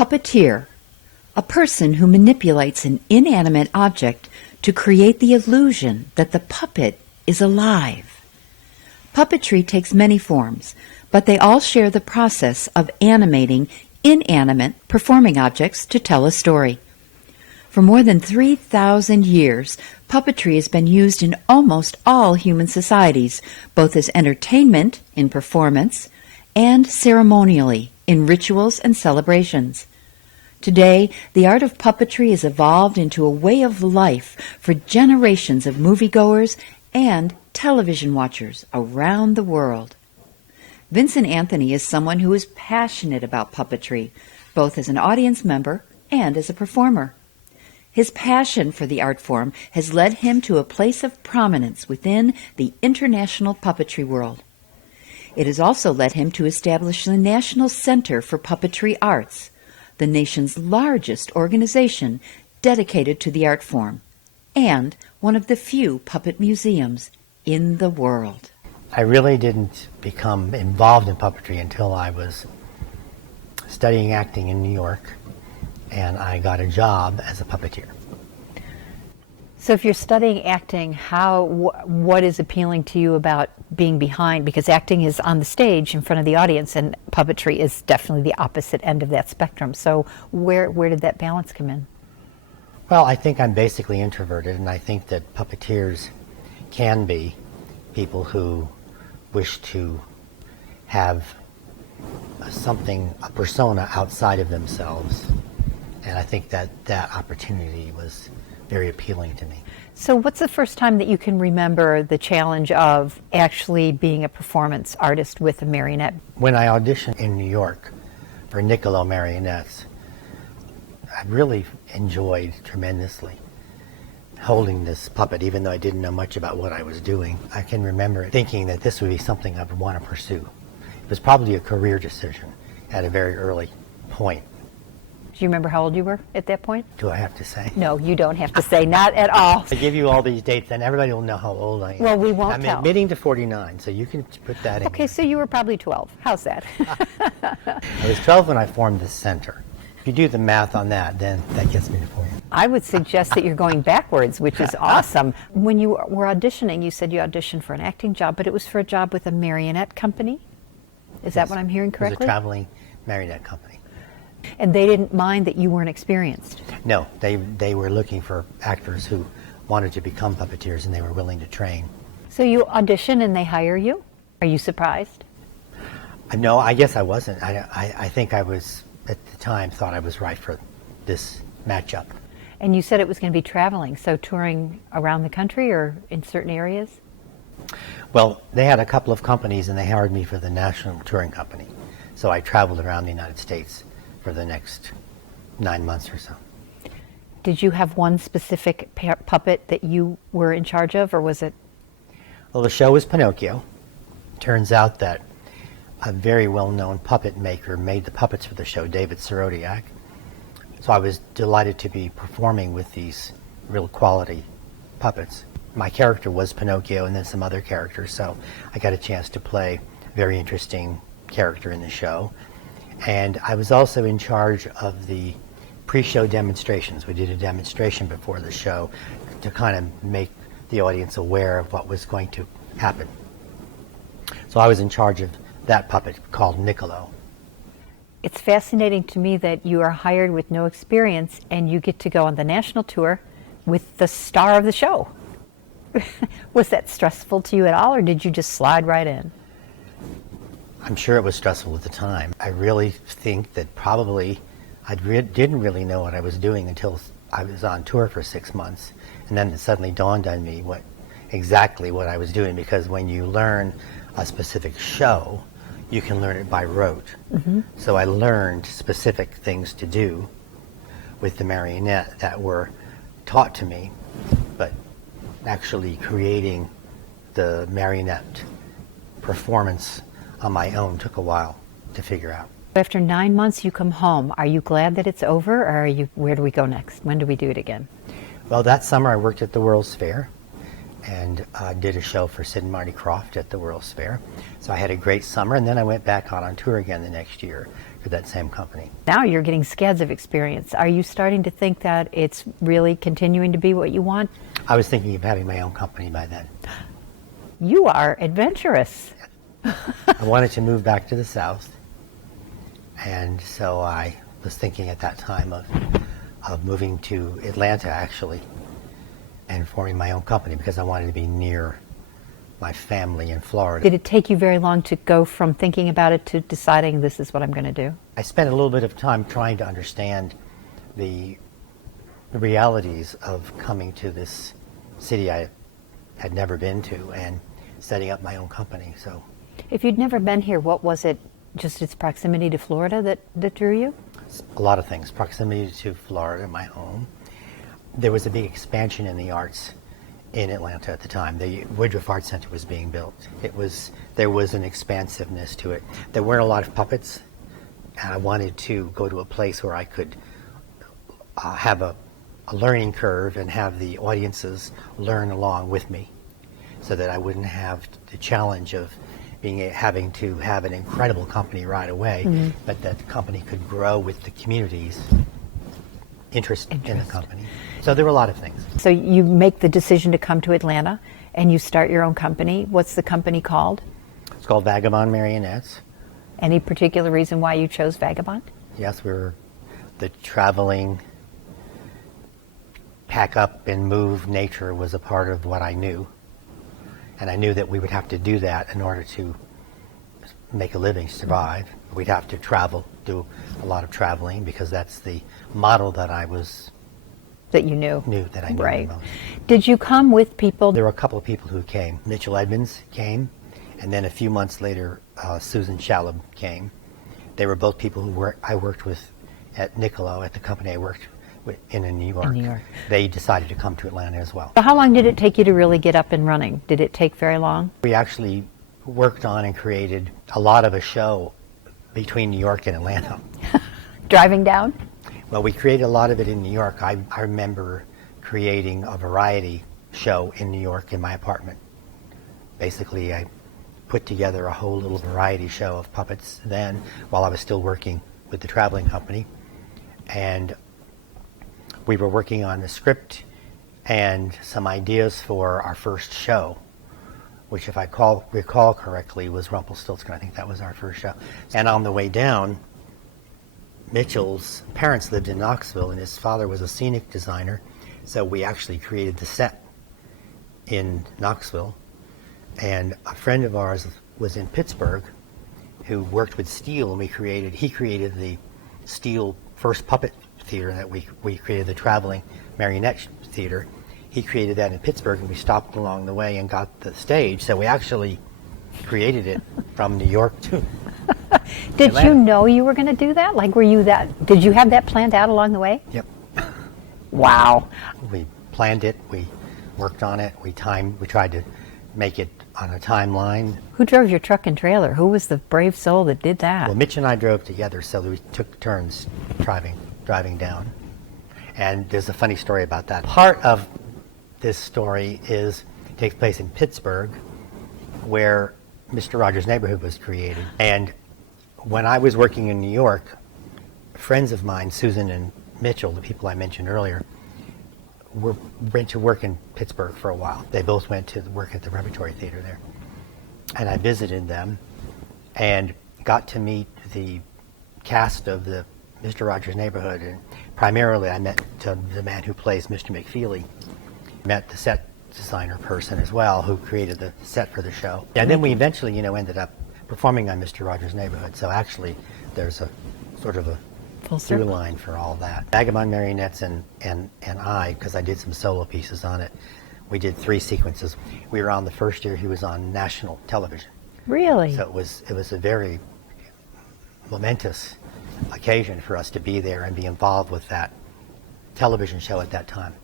Puppeteer, a person who manipulates an inanimate object to create the illusion that the puppet is alive. Puppetry takes many forms, but they all share the process of animating inanimate performing objects to tell a story. For more than 3,000 years, puppetry has been used in almost all human societies, both as entertainment in performance and ceremonially in rituals and celebrations. Today, the art of puppetry has evolved into a way of life for generations of moviegoers and television watchers around the world. Vincent Anthony is someone who is passionate about puppetry, both as an audience member and as a performer. His passion for the art form has led him to a place of prominence within the international puppetry world. It has also led him to establish the National Center for Puppetry Arts, the nation's largest organization dedicated to the art form, and one of the few puppet museums in the world. I really didn't become involved in puppetry until I was studying acting in New York, and I got a job as a puppeteer. So if you're studying acting, what is appealing to you about being behind? Because acting is on the stage in front of the audience, and puppetry is definitely the opposite end of that spectrum. So where did that balance come in? Well, I think I'm basically introverted, and I think that puppeteers can be people who wish to have a persona outside of themselves. And I think that opportunity was very appealing to me. So what's the first time that you can remember the challenge of actually being a performance artist with a marionette? When I auditioned in New York for Niccolo marionettes, I really enjoyed tremendously holding this puppet, even though I didn't know much about what I was doing. I can remember thinking that this would be something I would want to pursue. It was probably a career decision at a very early point. Do you remember how old you were at that point? Do I have to say? No, you don't have to say, not at all. I give you all these dates, and everybody will know how old I am. Well, we won't I'm tell. admitting to 49, so you can put that in. Okay, so you were probably 12. How's that? I was 12 when I formed this center. If you do the math on that, then that gets me to 40. I would suggest that you're going backwards, which is awesome. When you were auditioning, you said you auditioned for an acting job, but it was for a job with a marionette company? Is that what I'm hearing correctly? It was a traveling marionette company. And they didn't mind that you weren't experienced? No, they were looking for actors who wanted to become puppeteers, and they were willing to train. So you audition and they hire you? Are you surprised? No, I guess I wasn't. I think I was, at the time, thought I was right for this matchup. And you said it was going to be traveling, so touring around the country or in certain areas? Well, they had a couple of companies, and they hired me for the National Touring Company. So I traveled around the United States for the next 9 months or so. Did you have one specific puppet that you were in charge of, or was it? Well, the show was Pinocchio. Turns out that a very well-known puppet maker made the puppets for the show, David Sirodiak. So I was delighted to be performing with these real quality puppets. My character was Pinocchio and then some other characters, so I got a chance to play a very interesting character in the show. And I was also in charge of the pre-show demonstrations. We did a demonstration before the show to kind of make the audience aware of what was going to happen. So I was in charge of that puppet called Niccolo. It's fascinating to me that you are hired with no experience and you get to go on the national tour with the star of the show. Was that stressful to you at all, or did you just slide right in? I'm sure it was stressful at the time. I really think that probably I didn't really know what I was doing until I was on tour for 6 months. And then it suddenly dawned on me exactly what I was doing, because when you learn a specific show, you can learn it by rote. Mm-hmm. So I learned specific things to do with the marionette that were taught to me, but actually creating the marionette performance on my own took a while to figure out. After 9 months, you come home. Are you glad that it's over, or where do we go next? When do we do it again? Well, that summer I worked at the World's Fair, and did a show for Sid and Marty Krofft at the World's Fair. So I had a great summer, and then I went back out on tour again the next year for that same company. Now you're getting scads of experience. Are you starting to think that it's really continuing to be what you want? I was thinking of having my own company by then. You are adventurous. I wanted to move back to the South, and so I was thinking at that time of moving to Atlanta, actually, and forming my own company because I wanted to be near my family in Florida. Did it take you very long to go from thinking about it to deciding this is what I'm going to do? I spent a little bit of time trying to understand the realities of coming to this city I had never been to and setting up my own company. So, if you'd never been here, what was it? Just its proximity to Florida that drew you? a lot of things. Proximity to Florida, my home. There was a big expansion in the arts in Atlanta at the time. The Woodruff Art Center was being built. There was an expansiveness to it. There weren't a lot of puppets, and I wanted to go to a place where I could have a learning curve and have the audiences learn along with me, so that I wouldn't have the challenge of having to have an incredible company right away, but that the company could grow with the community's interest in the company. So there were a lot of things. So you make the decision to come to Atlanta and you start your own company. What's the company called? It's called Vagabond Marionettes. Any particular reason why you chose Vagabond? Yes, we were the traveling, pack up and move nature was a part of what I knew. And I knew that we would have to do that in order to make a living, survive. We'd have to travel, do a lot of traveling, because that's the model that I was... That you knew. That I knew. Right. The most. Did you come with people? There were a couple of people who came. Mitchell Edmonds came, and then a few months later, Susan Shalab came. They were both people who I worked with at Niccolo, at the company I worked with in New York. In New York. They decided to come to Atlanta as well. So how long did it take you to really get up and running? Did it take very long? We actually worked on and created a lot of a show between New York and Atlanta. Driving down? Well, we created a lot of it in New York. I remember creating a variety show in New York in my apartment. Basically, I put together a whole little variety show of puppets then while I was still working with the traveling company. And we were working on the script and some ideas for our first show, which, if I recall correctly, was Rumpelstiltskin. I think that was our first show. And on the way down, Mitchell's parents lived in Knoxville, and his father was a scenic designer, so we actually created the set in Knoxville. And a friend of ours was in Pittsburgh who worked with steel, and he created the steel first puppet theater that we created, the traveling marionette theater. He created that in Pittsburgh, and we stopped along the way and got the stage, so we actually created it from New York to Did Atlanta. you know you were going to do that? Like, did you have that planned out along the way? Yep. Wow. We planned it, we worked on it, we tried to make it on a timeline. Who drove your truck and trailer? Who was the brave soul that did that? Well, Mitch and I drove together, so we took turns driving down. And there's a funny story about that. Part of this story takes place in Pittsburgh, where Mr. Rogers' Neighborhood was created. And when I was working in New York, friends of mine, Susan and Mitchell, the people I mentioned earlier, went to work in Pittsburgh for a while. They both went to work at the Repertory Theater there. And I visited them and got to meet the cast of the Mr. Rogers' Neighborhood. And primarily I met the man who plays Mr. McFeely. Met the set designer person as well, who created the set for the show. And then we eventually, ended up performing on Mr. Rogers' Neighborhood. So actually, there's a sort of a Full through circle. line for all that. Vagabond Marionettes and I, because I did some solo pieces on it, we did 3 sequences. We were on the first year he was on national television. Really? So it was a very momentous occasion for us to be there and be involved with that television show at that time.